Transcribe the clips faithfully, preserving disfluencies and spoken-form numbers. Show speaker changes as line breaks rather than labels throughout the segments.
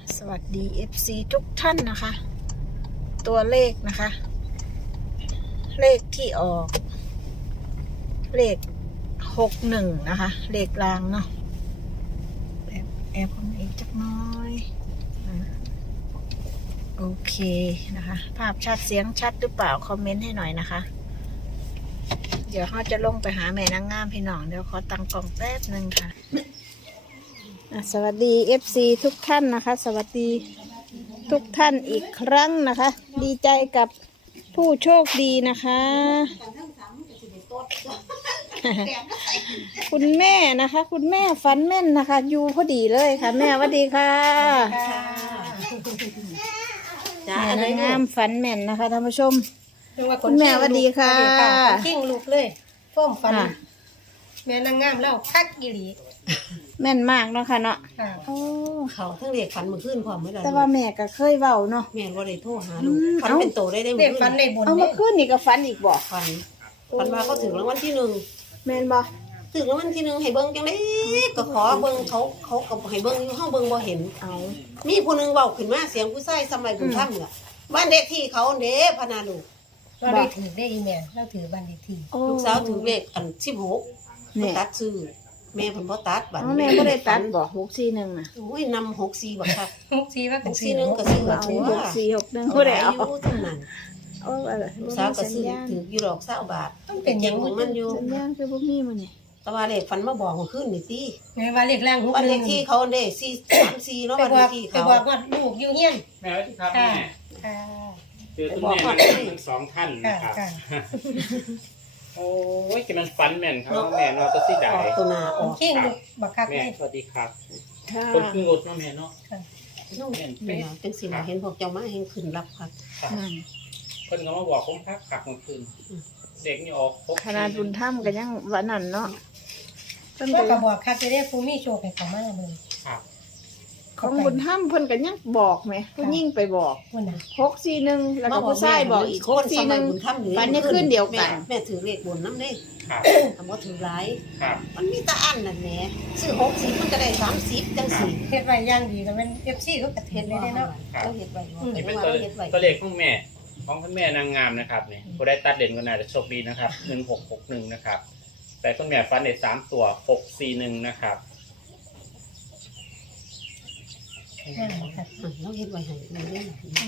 สวัสดี เอฟ ซี ทุกท่านนะคะ ตัวเลขนะคะ เลขที่ออก เลขหกหนึ่งนะคะ เลขรางเนาะแอบแอบเข้ามาอีกจักน้อยโอเคนะคะ ภาพชัดเสียงชัดหรือเปล่า คอมเมนต์ให้หน่อยนะคะ เดี๋ยวเขาจะลงไปหาแม่นางงามพี่น้อง เดี๋ยวขอตั้งกล่องแป๊บหนึ่งค่ะสวัสดี เอฟ ซี ทุกท่านนะคะ สวัสดีทุกท่านอีกครั้งนะคะ ดีใจกับผู้โชคดีนะคะ คุณแม่นะคะ คุณแม่ฟันแม่นนะคะ อยู่พอดีเลยค่ะ แม่สวัสดีค่ะแม่นางงามฟันแม่นนะคะท่านผู้ชมคุณแม่สวัสดีค่ะ
ขิ้งลูกเลยฟ้อมฟันแม่นางงามแล้วคักอีหลี
แม่นมากเนาะค่ะเนาะโอ้
เขาทั้งเรียกฝันเมื่อคืนพร้อมไม่ได้
แต่ว่าแม่ก็เคยเว้าเนาะ
แม่ว่าได้โทรหาลูกฝันเป็นโตได้ได้หมด
เด็กฟันในบน
เอามาขึ้นนี่ก็ฟันอีกบ่
ฝันฝันว่าเขาถึงรางวัลที่หนึ่ง
แม่นบ่
ถึงรางวัลที่หนึ่งให้เบิ้งจังได้ก็ขอเบิ้งเขาเขากับให้เบิ้งอยู่ห้องเบิ้งบ่เห็น
เอา
มีผู้นึงเว้าขึ้นมาเสียงผู้ชายสมัยบุญธรรมเนี่ยบ้านเด็กที่เขาเด้พนาลูก
เราได้ถือได้อีแม่เราถือบ้านเด็กที่
ลูกสาวถือเลขอันสิบหกตัดซื้อแม่เพิ่นบ่ตัดบัด
แม่บ่ได้ตัดบ่หกสี่หนึ่งน่ะ
โอ้ยนำหกสี่บักคัก
หกสี่ว่า
หกสี่หนึ่งก็ซื้อเอา
หกสี่หกหนึ่งผู้ใดเอา
ทั้งนั้น
โอ้อะไร
ลูกสาวก็ซื้อถืออยู่ดอกเศร้าบาท
ต้องเป็นยัง
ของมันอยู่
สัญญาณคือบ่มีมื้อนี้
แต่ว่าเลขฝันมาบอกเมื่อคืนนี่ติ
แม่ว่าเลขล่าง
บ้านเลขที่เขาเด้สี่ สาม สี่เนาะบ้านเลขที่เขา
ไปบอกว่าลูกอยู่เฮียน
แม่ที่ครับแม่
ค่ะ
คือคุณแม่ทั้งสองท่านนะครับโอ้ยจะมันฟันแม่นครับแม่เราก็สิได้
ตัวนาออก
ขิ้งลูกบักคัก
แม่
เลย
สวัสดีครับ
ค่ะ
คนคืองดเนาะแม่เนาะ
น้องแม่นเป็นจังซี่เห็นพวกเจ้ามาเห็นขึ้นรับครับ
เพิ่นก็มาบอกผมครับกลับเมื่อคืนเด็กนี่ออก
ขนาดบุญธรรมก็ยังวันนั้นเนาะ
เพิ่นก็บอกคักจะได้ผู้มีโชคให้เขามาเลย
ครับ
ของบุญธรรมเพิ่นก็ยังบอกแหมผู้ยิ่งไปบอก
พุ่นน่ะ
หกสี่หนึ่งแล้วก็ผู้ชายบอกอีกหกสี่หนึ่งฝันในคืนเดียวกัน
แม่ถือเลขบนนำเด้
ครับ
คำว่าถือหลาย
ครับ
มันมีตาอันนั่นแหมซื้อหกสิบมันก็ได้สามสิบจังซี่
เฮ็ดไว้อย่างดีแล้วมัน เอฟ ซี ก็เฮ็ดเลยเนาะ
เขาเฮ็ดไว้
นี่เป็นตัวตัวเลขของแม่ของคุณแม่นางงามนะครับนี่ผู้ได้ตัดเด่นก็น่าจะโชคดีนะครับหนึ่งหกหกหนึ่งนะครับแต่คุณแม่ฟันเด็ดสามตัวหกสี่หนึ่งนะครับ
เราเฮ็ดไว้ให้มันเด้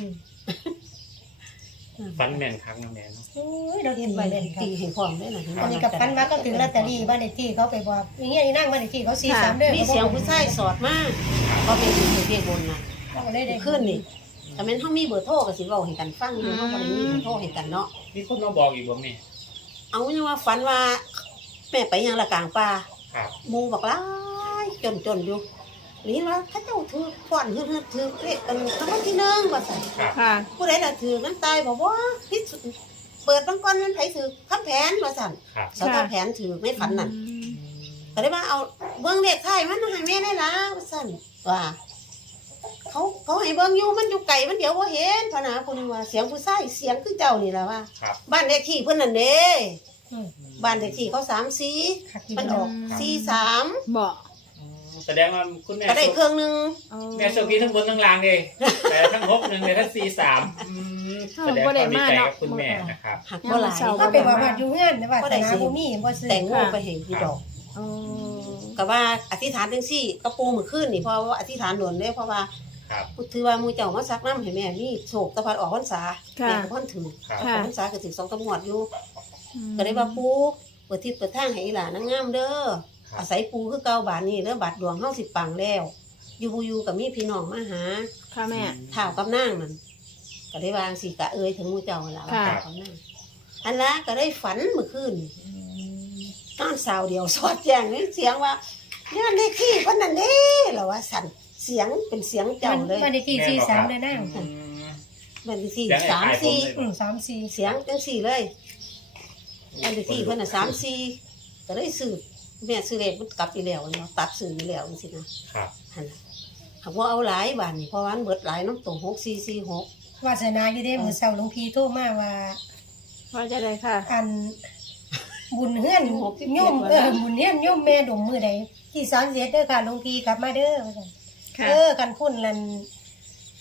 ฟันแม่นครั้งนะแม่เนาะ
โอ้ยเราเฮ็ดไว้เลย
ตีให้พร้อมได้น่ะ
อันนี้กับฟันว่าก็ถึงลอตเตอรี่บ้านเลขที่เขาไปบอกอย่างเงี้ยนี่นั่งบ้านเลขที่เขาสี่สามเด้อ
มีเสียงผู้ชายสอดมาเขาเป็นถือเลขบนน่ะ
ก็เลยได้
ขึ้นนี่แต่แม่นเฮามีเบอร์โทรก็สิเว้าให้กันฟังอยู่เฮาบ่ได้มีเบอร์โทรให้กันเนาะ
มีคนมาบอกอีกบ่แม่
เอาเนี่ยว่าฝันว่าแม่ไปยังละกลางป่า
ครับ
หมู่บักหลายจนๆอยู่นี่ว่าเขาเจ้าถือฟ้อนฮือๆถือเลขอันรางวัลที่หนึ่งว่าซั่น
ค่ะ
ผู้ใดล่ะถือนั้นตายบ่บ่พิษเปิดบางก่อนมันไผถือคำแผนว่าซั่นสาวแผนถือในฝันนั่นก็ได้ว่าเอาเบิ่งเลขท้ายมันให้แม่ได้ล่ะว่าซั่นว่าเขาเขาให้เบิ่งอยู่มันอยู่ไกลมันเดี๋ยวบ่เห็นพะนะผู้นึงว่าเสียงผู้ชายเสียงคือเจ้านี่ล่ะว่าบ้านเลขที่เพิ่นนั่นเด้บ้านเลขที่เขาสามสี่มันออกสี่สาม
บ่
แสดงว่าคุณแม่
ก็ได้เครื่องนึง
แม่โชคดีทั้งบนทั้งล่างเลยแต่ทั้งหกหนึ่งเลยทั้งสี่สามแสดงความดีใจกับคุณแม่นะครับ
หักบ่หลาย
ก็ไปบอกว่าอยู่เฮือนว่าสนามบ่มีบ่ซื้อ
แต่งโง่ไปเห็นพี่ดอกก็ว่าอธิษฐานจังซี่ก็ปูมื้อคืนนี่เพราะว่าอธิษฐานโดนเด้เพราะว่า
ครับ
ถือว่าหมู่เจ้ามาซักน้ำให้แม่มีโชคตะพัดออกพรรษาแม่ก็เพิ่นถือพรรษาก็ถือสองตำงวดอยู่ก็ได้ว่าปูเปิดทิศเปิดทางให้อีหลานงามเด้ออาศัยปูคือเก่าบาทนี้เด้อบาทดวงเฮาสิปังแล้วอยู่บ่อยู่ก็มีพี่น้องมาหา
ค่ะแม่
ท้าวกับนางนั่นก็ได้วางสิกะเอ่ยถึงหมู่เจ้าหั่นล่ะว่าท้าวกับนางอันละก็ได้ฝันเมื่อคืนนอนสาวเดียวสอดแจ้งเสียงว่าเนี่ยเลขที่เพิ่นนั่นเด้ล่ะว่าสั่นเสียงเป็นเสียงเจ้าเลย
บ้านเลขที่สี่สามเด้อนาง
บ้านเลขที่สามสี่
อืมสามสี่
เสียงจังสี่เลยบ้านเลขที่เพิ่นน่ะสามสี่ก็ได้ซื้อแม่ซื้อเลขมันกลับไปแล้วเนาะตัดซื้อไปแล้วจังซี่นะครับหั่นล่ะหากว่าเอาหลายบาทนี่เพราะว่ามันเบิดหลายน้ำตรงหกสี่สี่หก
วาสนาอยู่เด้มื้อเช้าหลวงพี่โทรมาว่า
ว่าจะได้ค่ะ
อันบุญเฮือนโยมเออบุญเฮือนโยมแม่ดมมื้อใดที่สามสิบเอ็ดเด้อค่ะหลวงพี่กลับมาเด้อว่าซั่นเออกันพุ่นนั่น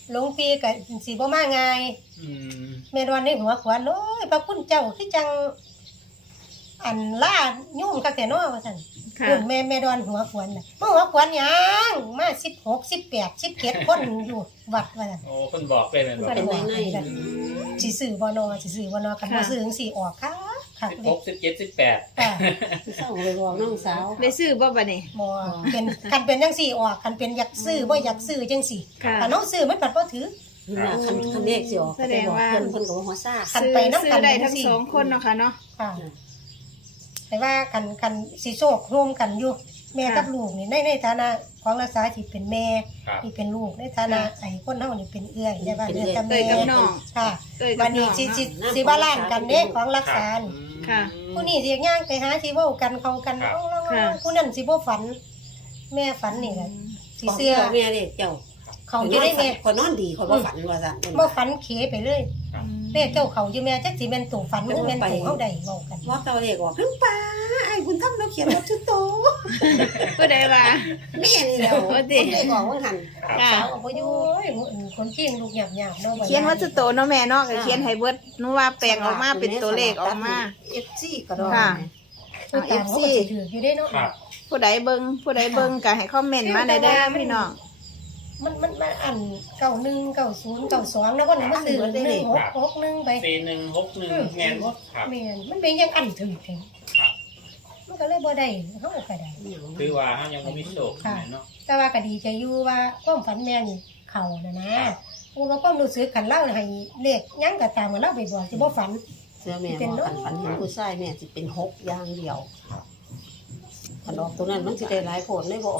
หลวงพี่ก็สิบ่มาง่าย
อืม
แม่ดอนในหัวขวัญโอ้ยพระคุณเจ้าคือจังอันล่ายุ่งกักแต่น้อว่าซั่น
ค่ะ
คุณแม่แม่ดอนหัวขวัญน่ะมาหัวขวัญหยังมาสิบหก สิบแปด สิบเจ็ดคนอยู่วัดว่าซั่น
โอ้คนบอกเป็นเลยบอก
เป็นในในกัน
อืม
สิซื้อบ่นอสิซื้อบ่นอคันบ่ซื้อจังซี่ออกค่ะค่ะ
สิบห
เด็
ก
ก
สิบเจ็ดสิบแปด
ค่ะ
เศร้าไปบอกน้องสาว
ได้ซื้อบ่บัดนี้
บ่เป็นคันเป็นจังซี่ออกคันเป็นอยากซื้อบ่อยากซื้อจังซี่
ค่ะ
คันเฮาซื้อมันปัดบ่ถือ
นี่ล่ะคันคันเลขสิออกก็ไปบอกเพิ่นเพิ่นก็บ่ฮู้ซ่า
คัน
ซื้อ
ไปน้ำ
ซื้
กั
อน ได้ทั้ง
จังซี่
สองคนเนาะค่ะเนาะ
ค่ะแต่ว่าคันคันสิโชคร่วมกันอยู่แม่
ค่ะ
กับลูกนี่ในในฐานะของรักษาที่เป็นแม่
ครับ
ที่เป็นลูกในฐานะไอ้คนเฮานี่เป็นเอื้อยได้ว่า
เป็น
เอื้
เอื้
อ
อย
กับ
เอ้
แม่
ยกับน้อง
ค่ะ
เอ้ยกั
วั
บ
น
น้
นี้
อง
สิสิ
เนาะ
สิบาลานซ์กันเด้ของรักษา
ครับ
นี่
ค่ะ
ผู้นี้สิย่างไปหาสิเว้ากันเข้ากัน
ครับ
ค่ะ
ผู้นั้นสิบ่ฝัน แม่ฝันนี่แหละสิเสื้อ
แม่เลขเจ้า
เขาอยู่ได้แม่
คนนอนดีคนบ่ฝันว่าซั่น
บ่ฝันเขไปเลย
ครับ
เลขเจ้าเขาอยู่แม่จักสิแม่นตู่ฝันหรือแม่นตู่เฮาได้เว้ากัน
ว่าเก่าเลขออกทั้งป้าไอ้บุญธรรมเราเขียนรถชุดโต
ผู้ใดว่า
แม่นี่แหล้ว
โอ้ติ
เลขออกว่าหั่น
ครับ
ค่ะ
สาวก็บ่อยู่โอ้ยคนขี้งลูกหยาบๆเนาะ
เขียนว่าจะโตเนาะแม่เนาะก็เขียนให้เบิดหนูว่าแปลงออกมาเป็นตัวเลขออกมา
เอฟซีก็ดอก
ค่ะ
เอาเอฟซีถืออยู่ได้เนาะ
ครับ
ผู้ใดเบิ่งผู้ใดเบิ่งก็ให้คอมเมนต์มาได้เด้อพี่น้อง
มันมันมันอันเก้าหนึ่งเก้าศูนย์เก้าสองแล้วก็ไหนมาซื้อหนึ่งหกหกหนึ่งไป
สี่หนึ่งหกหนึ่งแมนหมดครับ
แม่นมันเป็นยังอันถึงถึง
ครับ
มันก็เลยบ่ได้เฮาก็ได้
คือว่าเขายังไม่มีโชค
ค่ะ
เนาะ
แต่ว่าก็ดีใจอยู่ว่าความฝันแม่นี่เข้านะนะกูว่าความรู้สึกกันเล่าให้เลขยังก็ตามกันเล่าไปบอกสิบ่ฝัน
เสื้อแม่บอกขันฝันเห็นผู้ชายแม่สิเป็นหกอย่างเดียวขันออกตัวนั้นมันสิได้หลายผลเลยบอก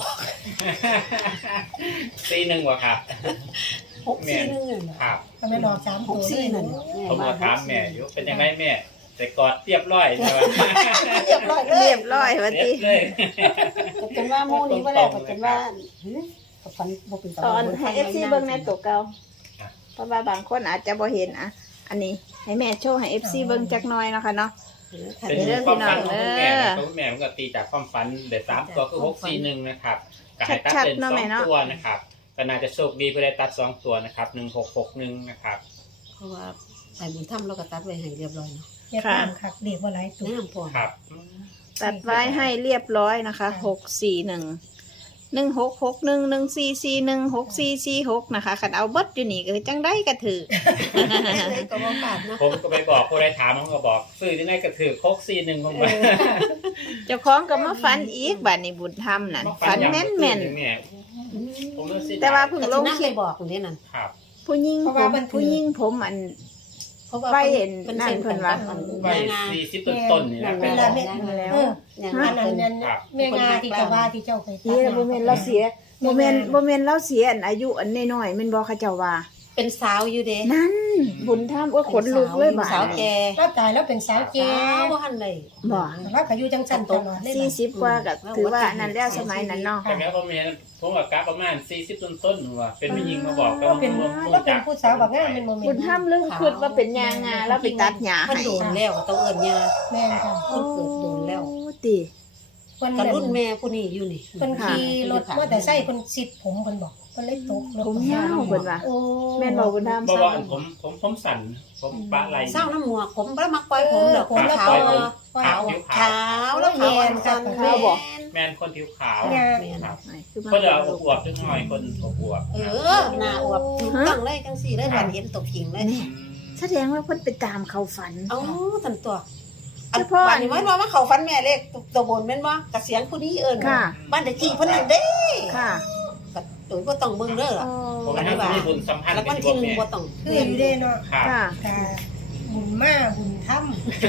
สี่หนึ่งวะครับ
หกสี่หนึ่งนั่น
ค
น่ะ
รับ
ก็ไม่ดอกสาม
ห
ตั
ก
วเล
สี่
ย
นั่น
เนาะ
น่ะ
ผมก็ถามแม่อยู่เป็นยังไงแม่ แต่กอดเรียบร้อยใช่ไหม
เรียบร้อยเลย
เรียบร้อยว่า
เรี
ติ
ยบเลย
ก็เป็นว่าหมู่นี้บ่แล้วก็เป็นว่าหึก็ฝันบ่เป็น
ตอนให้ เอฟ ซี เบิ่งในตัวเก่าเพราะว่าบางคนอาจจะบ่เห็นอ่ะ อันนี้ให้แม่โชว์ให้ เอฟ ซี เบิ่งจักหน่อยเนาะค่ะเนาะ
เป็น
เรื่อง
ความฝันของ
พี่
คุณ
น้
แม่
อง
นะคุณแม่มันก็ตีจากความฝันเดี๋ยวสามตัวคือหกสี่หนึ่งนะครับก็ให้ตัด
ชัดๆ
เป็น
เนาะ
สอ
แม่
ง
เนาะ
ตัวนะครับก็น่าจะโชคดีเพื่อได้ตัดสองตัวนะครับหนึ่งหกหกหนึ่งนะครับ
เพราะว่าไอ้บุญธรรมเราก็ตัดไว้ให้เรียบร้อยเนาะ
อย่าตามคักเด็กบ่หลายตัว
งามพอ
ครับ
ตัดไว้ให้เรียบร้อยนะคะหกสี่หนึ่งหนึ่งหกหกหนึ่งหนึ่งสี่สี่หนึ่งหกสี่สี่หกนะคะขันเอาเบิดอยู่นี่ก็จังได้กระถือ
เลยก็บ่ขาดนะ
ผมก็ไปบอกผู้ใดถามผมก็บอกซื้อที่ไหนก็ถือหกสี่หนึ่งผมไป
เจ้าของก็มาฝันอีกบัดนี้บุญธรรมนั่นฝันแม่นแม่น
เนี่ยผมรู้สึก
ๆแต่ว่าเพิ่งลง
นั่ง
คลิ
ไป
ป
บอกคนนี้นั่น
ครับ
ผู้หญิงผมผู้หญิงผมอัน
เพราะว่า
ไว้เห็น
พิ่
นั่น
ซ็
เพิ่นว่า
กั
ไปสี่สิบต้นต้นๆนี่นะ
เวลาแม่
แล้ว
เออ
อย่าง
อั
นั้น น
นั้นนั้นแม่งาที่เจ้าว่าที่เจ้าไปตัด
เด้อบ่แม่นเราเสียบ่แม่นบ่แม่นเราเสียอันอายุอันน้อยๆแม่นบ่เขาเจ้าว่า
เป็นสาวอยู่เด้
นั่นบุญธรรมโอ้ยขนลุกเลยบาด
สาว
นี้
แก่
แล้วตายแล้วเป็นสาวแก่
สาวบ่ทันเลย
บ่
แล้วก็อยู่จังซั่นตลอดเลย
สี่สิบกว่าก็ถือว่าอันนั้นแล้วสมัยนั้นเนาะ
แต่แม้ผมเห็นผมกับกราฟประมาณสี่สิบต้นต้นๆว่าเป็นผู้หญิงมาบอกก็
ก็เป็นก็เป็นผู้สาวแบบงามเป็นโมเมน
บุญ
ต์
ธรรมเรื่องคิดว่าเป็นยางาแล้วไปตัดหญ้า
มัน
ให้
โดนแล้วก็ต้องเอิ้นยา
แม่นค่ะ
มันเกิดโดนแล้ว
โอ้ติ
เพิ่น
กับ
นั่น
รุ่นแม่ผู้นี้อยู่นี่
เพิ่นขี่รถมอเตอร์ไซค์เพิ่นสิทธิ์ผมเพิ่นบอกเพิ่นเลยตกรถ
ผมยาวเพิ่นว่า
โอ้
แม่นบ่บุญธรรม
บอกว่าอันผมผมผมสั่นผมปะไหล
เศร้าน้ำหมวกผมบ่ได้มักปล่อยผมดอก
ผมแล้ว
ขา
ป
ว
ล่อย
ขาวขาวแล้วขาวอันซัน
ขาวบ่
แมนคนผิวขาว
เนี่ย
ครับ
คือมา
ก็จะเอาอวบจังหน่อยคนอวบ
เออหน้าอวบถูกต้องเลยจังสี่เลยวันเห็นตกผิงเลย
นี่แสดงว่าเพิ่นไปตามเขาฝัน
เอ้าทันตัวอัน
เฉพาะ
บ้านนี้ว่าว่าเขาฟันแม่เลขตัวบนแม่นบ่กระเสียงผู้นี้เอิ้น
ค่ะ
บ้านเด็กที่เพิ่นนั่นเด้
ค่ะ
ก็โดยบ่ต้องเบิ่งเด้อล่ะ
ผมให้คุณมีบุญสัมพันธ์
แล้ว
กั
วั
บ
น
ที่
ที่
ผม
หนึ่ง
เนี่ย
บ่ต้อง
คืออยู่เด้เนาะ
ครับ
ค่ะ
กะบุญมาบุญธรรม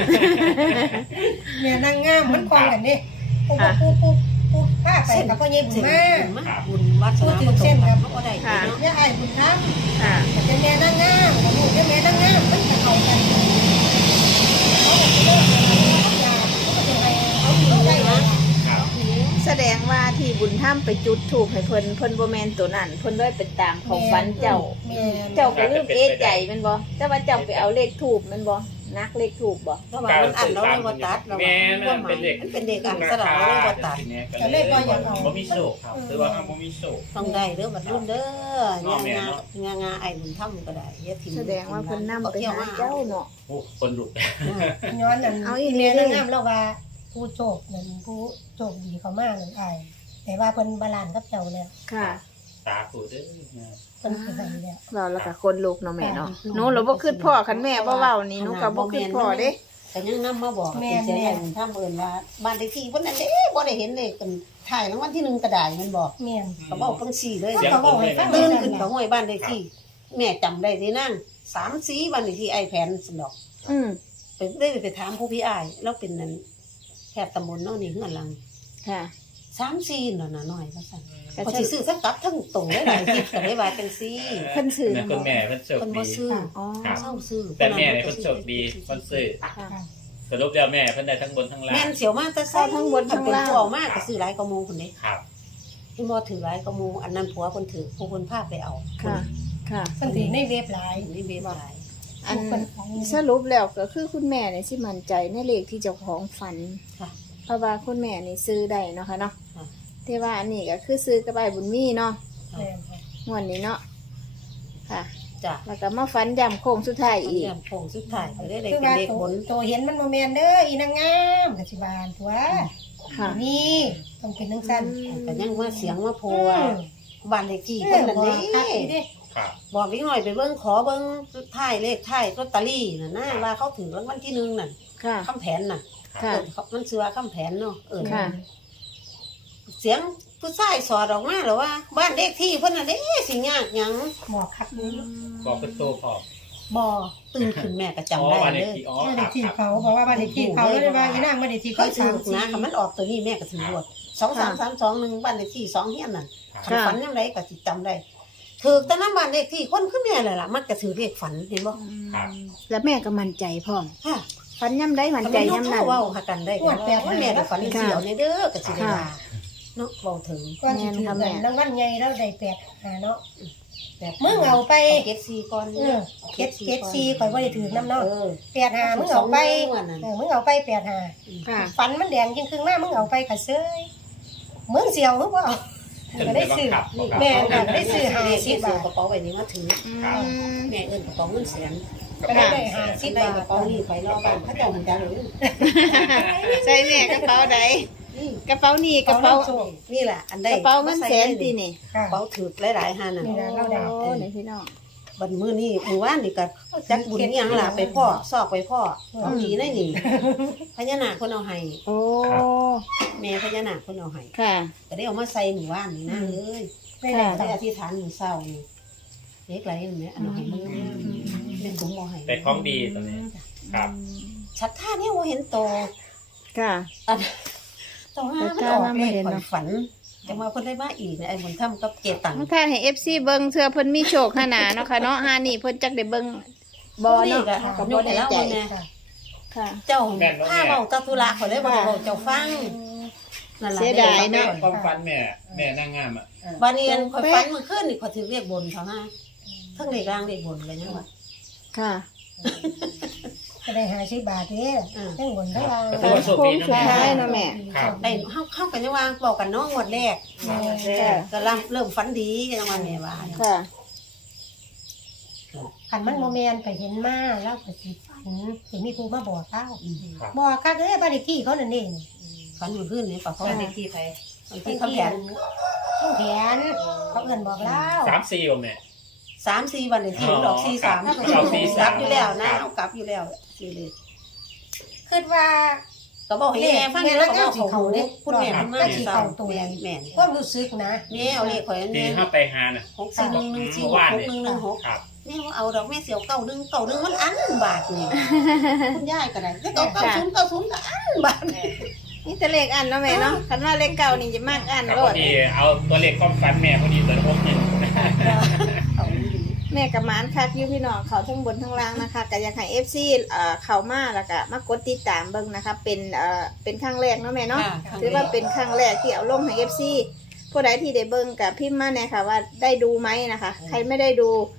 เนี่ยนางงามมันคลองกันนี่ปุ๊บปุ๊บปุ๊บปุ๊บพาไปกับพ่อใหญ่บุญมา
บุญวัฒนาบ่ตรงกันบ่ได้เนาะ
เนี่ยอ้ายบุญธรรม
ค่ะ
แต่เป็นแม่นางงามกับลูกเป็นแม่นางงามมันจะเข้ากันเขาก็สิเลิกกันเขาอยากเขาก็สิให้เอาอยู่ได้นะ
ครับ
แสดงว่าที่บุญธรรมไปจุดถูกให้เพิ่นเพิ่นบ่แม่นตัวนั้นเพิ่นเลยไปตามเขาฝันเจ้า
แม่น
เจ้าก็ลืมเอะใจแม่นบ่แต่ว่าเจ้าไปเอาเลขถูกแม่นบ่
แ
นักเลขถูกบ่
เพราะว่ามันอันเราเลยบ่ตัดเรา
แม่
ว่า
มันเป็นเด็ก
มันเป็นเด็กอันสลับเราเลยบ่ตัด
ก็เลยบ่อยากเอา
บ่มีโชคครับถือว่าบ่มีโชค
ต้องได้เด้อบัดรุ่นเด้องา
แม่
งา
เนาะ
งางาไอ้บุญธรรมก็ได้อย่าถิ่ม
แสดงว่าเพิ่นนำไปหาเจ้าเนาะ
โอ้คนลุก
ย้อนนั่น
เอาอีก
แม่
เลย
นางงามเราว่าผู้โชคนั่นผู้โชคดีเขามากนั่นอ้ายแต่ว่าเพิ่นบาลานซ์กับเจ้าแล้ว
ค่ะ
ตาปูเด้อ
เพิ่นสิให้แล้ว
เราแล้วก็คนลูกเนาะแม่เนาะหนูเราบ่คิดพ่อคันแม่บ่เว้านี่หนูก็บ่คิดพ่อเด้
แต่ยังนำมาบอกเป็นเสียงไอ้บุญธรรมเอิ้นว่าบ้านเลขที่เพิ่นนั่นเด้บ่ได้เห็นเลขกันถ่ายรางวัลที่หนึ่งก็ได้มันบอก
แม่น
ก็บอกจังซี่เลย
เสียงคนเลยนะ
ตื่นขึ้นก็ห้วยบ้านเลขที่ แม่จำได้ที่นั่งสามสีบ้านเลขที่ไอ้แผนสนอก
อืม
ไปได้ไปถามผู้พี่อ้ายแล้วเป็นนั่นแพทย์ตำบลเนาะนี่เฮือนหลัง
ค่ะ
สามสีนั่นน่ะน้อยว่าซั่น
ก็
พอ
ใช่
สิซื้อสักกลับทั้งตรงเลยหลายทิศก็ได้ว่าจังซี่
เพิ่นซื้อ
นะคุณแม่เพิ่นโชค
เพิ่นบ่
ดี
ซื้อ
อ๋อ
ครับ
เศร้าซื้อ
แต่แม่เนี่ยเพิ่นโชคดีเพิ่นซื้อ
ค่ะ
สรุปแล้วแม่เพิ่นได้ทั้งบนทั้งล่า
แม่
ง
นเสียวมาแต่ไส
เข้าทั้งบนทั้งล่าง
เพิ่นเป็นผู้เอามากก็ซื้อหลายกว่าหมู่พุ่นเด้
ครับ
พี่บ่ถือหลายกว่าหมู่อันนั้นผัวเพิ่นถือผู้เพิ่นพาไปเอา
ค่ะ ค่ะ
เพิ่นสิในเว็บหลาย
นี่เว็บหลาย
อันสรุปแล้วก็คือคุณแม่เนี่ยสิมั่นใจในเลขที่เจ้าของฝัน
ค่ะ
เพราะว่าคุณแม่นี่ซื้อได้เนาะค่ะเนาะ
ค่ะ
แต่ว่าอันนี้ก็คือซื้อกระบายบุญมีเนาะ
แม่นค่ะ
งวดนี้เนาะ ค่ะ
จ้ะ
แล้วก็มาฝันย้ำโค้งสุดท้าย
อัน
อีก
นี้โค้งสุดท้ายก็ได้ได้
คือ
เป็น
ว่า
เลข
ตัว
บน
ตัวเห็นมันบ่แม่นเด้ออีนางงามก็สิบานตัว
ค่ะ
นี่ต้องเป็นจังซั่น
ก็ยังว่าเสียงว่าโพ
อื
ว่าม บ้านเลขที่เพิ่นนั่น
บ่
เด้
คักอีเด้
ครับ
บอกนิดหน่อยไปเบิ่งขอเบิ่งท้ายเลขท้ายลอตเตอรี่น่ะนะว่าเขาถือรางวัลที่หนึ่งน่ะ
ค่ะ
คำแผนน่ะ
ค่ะ
เอิ้นเขามันชื่อว่าคำแผนเนาะเออ
ค่ะ
เสียงผู้ชายสอดออกมาแล้วว่า บ้านเลขที่เพิ่นน่ะเด้สิยากหยัง
หมอคักนี้
บอกเป็นโตพร้อม
บ่ตื่นขึ้นแม่ก็จำ
อ๋อ
ได้
วัน
เล
นี้
ย
ที่อ๋อ
บ้าน
ค
เล
รั
ข
บ
ที่
ครับ
เขาบอกว่าบ้านเลขที่เขาแล้วว่าอีนางบ้านเลขที่
เขา
เขา
ถื
สา
อ
มสี่
นะคันมันออกตัวนี้แม่ก็ถือรวดสองสามสามสองหนึ่งบ้านเลขที่สองเฮียนน่ะ
ครับ
คันฝันยังไงก็สิจำได้ถือแต่น้ำบ้านเลขที่คนคือแม่เลยล่ะมันจะถือเลขฝันเห็นบ่
ครับ
แล้วแม่ก็มั่นใจพร้อม
ค่ะ
ฝันย่ำได้มั่น
มัน
ใจ
ใจ
ย่ำ
ย้ำ
นั้
นั้น นเว้าหากันได้กันว่าแม่ก็ฝันเสียวในเด้อก็สิได้ว่าเนาะเว้าถึง
ก่อนสิถึง
แม่
นั้นรางวัลใหญ่แล้วได้แปดหาเนาะ
แบบ
มึงเอาไป
เก็ตซีก่อน
เออเก็ดเก็ดซีข่อยบ่ได้ถือน้ำเนาะ
เออ
แปดหามึงเอาไป
สองหมื่นวันนั้น
เออมึงเอาไปแปดหา
ค่ะ
ฝันมันแดงยิ่งครึ่งมามึงเอาไปกะเซยมึงเสียวมึงบ่เอา
จน
ก็
ไป
ได้
บัง
ซื้อ
คับบอกครับ
แม่ก็ได้ซื้อหาสิบบาท
กระเป๋าใบนี้มาถือ
อื
ครับ
ม
แม่เอิ้นกระเป๋าเงินแสน
ก็ได้ได้หาสิ
สิ
บ
ได้
บาท
กระเป๋านี่ไปรอบ้านเขาเจ้ามันจังเลย
ใช่แม่กระเป๋าใด
นี่
กระเป๋านี่กระเป๋า
นี่แหละอันใด
กระเป๋าเงินแสนตีนี่
ค่ะ
กระเป๋าถือหลายๆห้านั่น
นี่นะเราได้
โอ้นี่พี่น้อง
บัดมื้อนี้มื้อวานนี่ก็จักบุญอิหยังล่ะไปพ่อซอกไปพ่อเอาดีได้นี่พญานาคเพิ่นเอาให้
โอ้
แม่พญานาคเพิ่นเอาให้
ค่ะ
ก็ได้เอามาใส่มื้อวานนี่นะเอ้ย
ไม่ได้
ได้
ค่ะ
อธิษฐานมื้อเช้านี่เล็กไรนั่นแหละอันเอาให้มึงเป็นถุงบ่ให้
แต่ของดีตรงนี้ ครับ
ชัดท่าเนี่ยบ่เห็นโต
ค่ะ
อันต้องหามันออก
แต่ถ้าว่าไม่
เล
เห็
ข
น
ข่อ
เนาะ
ยฝันแต่ว่าเพิ่นได้มาอีกเนี่ยไอ้บุญธรรมกับเจตัง
ต้องการให้ เอฟ ซี เบิ่งเทื่อเพิ่นมีโชคขนาดเนาะค่ะเนาะหานี่เพิ่นจักได้เบิ่งบ่เนาะ
ก็
ก็
ย
บ่
กให้
ได้
เล่า
ใจ
แม่
ค่ะ
ค่ะ
เจ้าข้าเว้าตะธุระเขาเลยบ่ได้เว้าเจ้าฟังนั่นล่ะ
เสียดายเนาะ
ความฝันแม่แม่นางงามอ่ะ
บัดนี้อันข่อยฝันเมื่อคืนนี่ข่อยถือเลขบนเขาฮะทั้งเลขล่างเลขบนเลยยังว่า
ค่ะ
ก็ได้หาสิบบาทเด้ทั้งบนทั้งล่าง
ก็ถือว่าโชคดีนะ
โค้งสุด
แม่
ท้ายเนาะแม่
ครับ
ได้เฮาเข้ากันยังว่าบอกกันเนาะงวดแรก
ค่ะ
ก็เริ่มเริ่มฝันดีกันยังว่าแม่ว่า
ค่ะ
คันมันโมเมนไปเห็นมาแล้วก็สิฝันสิมีผู้มาบอกเล่า
ครับ
บอกคักเอ้ยบ้านเลขที่เขานั่นเอง
ฝันอยู่ขึ้นนี่ปะเขาเลขที่ไปเลขที่
เขา
คำ
แผ
แผ
น
น
เขาแผนเขาเอื่นบอกเล่า
สามสี่บ่แม่
สามสี่วันเลยที่มันดอกสี่สาม
อ๋อครับ
กลับอยู่แล้วนะเอากลับอยู่แล้วสี่เลย
คิดว่า
ก็บอกให้แม่ฟังแล้วก็บอกเขาเนี่ยคุณแม่คุณแม่
ก็สิเข้าตัว
แม่แม่
ความรู้สึกนะ
แม่เอาเลขข่อย
ที่
แม่
ห้าไปหาน่ะ
หกสี่หนึ่งหนึ่งสี่หกหกหนึ่งหนึ่งหก
ครับ
แม่ว่าเอาดอกแม่เสียวเก้าหนึ่งเก้าหนึ่งมันอันบาทนี่คุณยายก็ได้แล้วก็เก้าศูนย์เก้าศูนย์ก็อันบาท
นี่แต่เลขอันเนาะแม่เนาะคันว่าเลขเก่านี่จะมากอัน
ครับ
โล
พอ
ด
ดีเอาตัวเลขความฝันแม่พอดีตัวหกหนึ่ง
เอาดี
แม่กับหมานคักอยู่พี่น้องเขาทั้งบนทั้งล่างนะคะก็อยากให้ เอฟ ซี เอ่อเข้ามาแล้วก็มากดติดตามเบิ่งนะคะเป็นเอ่อเป็นครั้งแรกเนาะแม่เนาะ ถือว่าเป็นครั้งแรกที่เอาลงให้ เอฟ ซี ผู้ใดที่ได้เบิ่งกับพิมพ์มาแน่ค่ะว่าได้ดูไหมนะคะ ใครไม่ได้ดู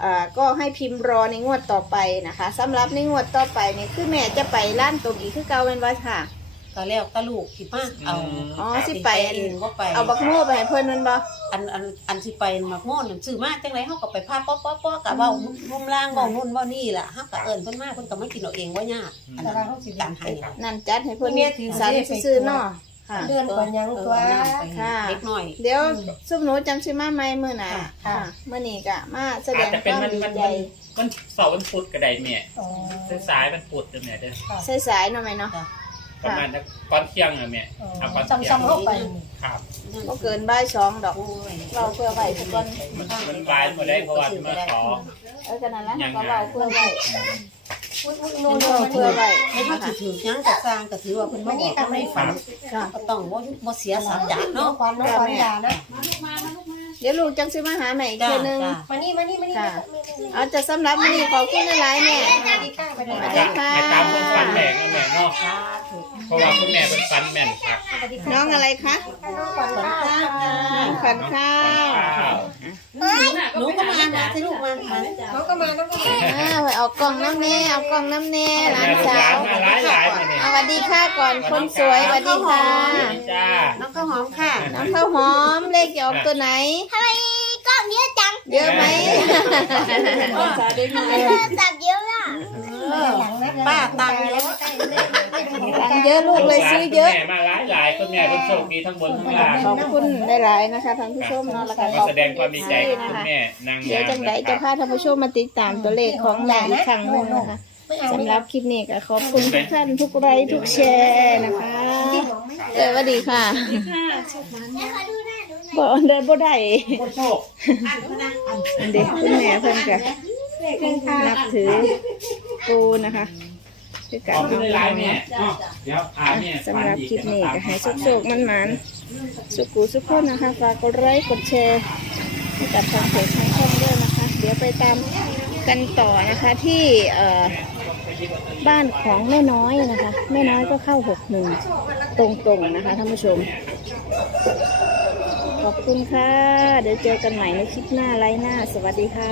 อ่าก็ให้พิมพ์รอในงวดต่อไปนะคะสำหรับในงวดต่อไปนี่คือแม่จะไปร้านตรงอีกคือเก่าเป็นว่าค่ะ
ก็แล้วตะลูกสิมาเอา
อ๋อสิไป
เองบ่ไป
เอาบักโม่ไปให้เพิ่นแมันบ่
อันอันอันสิไปมักโม่นซื้อมาจังไดเฮาก็ไปพาป๊อๆๆกะเว้ารุมล่างเว้านู่นเว้านี่ล่ะเฮาก็เอิ้นเพิ่นมาเพิ่นก็มากินเอาเองบ่ยาก
แต่ว่าเขาสิ
การให้
นั่นจัดให้เพิ่น
แม่ถือ
สารซื้อๆเนาะค่ะ
เดือนก่อนยังตัว
เออเอาน้ำไปให้เล็กน้อย
เดี๋ยวซุปหนูจำชื่อมาไหมมื้อน่ะ
ค่ะ
ค่ะมื้อนี้ก็มาแสด
อาจ
ง
จะ
ค
เป็น
วาม
มัน
ดี
มัน
ใจ
มันมันเสาร์วันพุธก็ได้แม่
อ๋อ
สายๆมันพุธเด้อแม่เด้อ
สายๆเนาะแม่เนาะ
ประมาณก่อนเที่ยงอะแม่เอาก่อนเที่ยง
ซ้ำๆเข้าไป
ครับ
บ่เกินบ่ายสองดอก
โอ้ย
เราเพื่อไว้ทุกคน
มันมันบายหมดได้เพราะว่ามาขอ
เออกันนั่นแหละก็เราเพื่อไว้
อุ้ยอุ้ย
โน่
โน่
น
น
เพื่อไว้
ไม่ว่าสิถือหยังก็สร้างก็ถือว่าเพิ่นบ่บอกไม่ฝัน
ค่ะ
ก็ต้องบ่บ่เสียสัจจะ
น้อง
เนาะ
ควันน้องควันยานะ
เดี๋ยวลูกจังสิมาหาใหม่อีก
จ้า
เทื่อนึง
จ้า
มานี่มานี่มานี่
ค่ะ เอาจะสำหรับมื้อนี้ขอบคุณหลายๆแม่
ดีค่ะไป
ส
เลย
วัสดีค่ะ
ให้ตามคนฟันแม่ก็แม่เนาะ
สาธุ
เพราะว่าคุณแม่เป็นฟันแม่นครับ
น้องอะไรคะ
น้องควัน
ขอบคุณ
ค่ะ
ค่ะ
น้องขันข้าว
หนูก็มานะที่ลูกมามา
น้องก็มาน้องก็มา
อ่าไปเอากล่องน้ำเน่เอากล่องน้ำเน่หลานสาว
มาหลายหลายมาเนี่ย
เอาสวัสดีค่ะก่อนคนสวยสวัสดีค่ะ
จ้า
น้องข้าวหอมค่ะ
น้องข้าวหอมเลขจะออกตัวไหนทำไมกล่องเยอะจังเยอะไหมสวัสดีค่ะ
ตักเยอะอ่ะ
เออป้าตังเยอะ
ตังเยอะลูกเลยซื้อเยอะ
คุณแม่มาหลายหลายคุณแม่เป็นโชคดีทั้งบนทั้งล่าง
ขอบคุณหลายๆนะคะท่านผู้ชมเนาะแล้วก็ข
มา
อบ
แส
คุณ
ดงความดีใจกับคุณแม่นาง
เดี๋ยว
งาม
จังไดจะพาท่านผู้ชมมาติดตามตัวเลขของแม่อีกครั้งหนึงนะคะ
ไม่เอา
สำ
ไม่
หรั
เอา
บคลิปนี้ก็ขอบคุณทุกท่านทุกไลค์ทุกแชร์นะคะเออสวัสดีค่ะบ่ได้บ่ได้
โชค
เด็กคุณแม่เพิ่นก็นับถือปูนะคะคือการ
ขอบคุณ
เอา
หลาย
ไป
แม่เนาะเดี๋ยวอ่าแม่
สำหรับคลิปนี้ก็ให้สุขๆมันๆสุขุสุขคนนะคะฝากกดไลค์กดแชร์ให้กับทางเพจทางช่องด้วยนะคะ เดี๋ยวไปตามกันต่อนะคะที่เอ่อบ้านของแม่น้อยนะคะแม่น้อยก็เข้าหกหนึ่งตรงๆนะคะท่านผู้ชม ขอบคุณค่ะ เดี๋ยวเจอกันใหม่ในคลิปหน้าไลฟ์หน้า สวัสดีค่ะ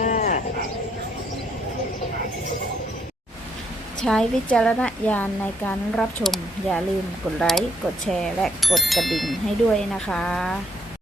ใช้วิจารณญาณในการรับชม อย่าลืมกดไลค์ กดแชร์ และกดกระดิ่งให้ด้วยนะคะ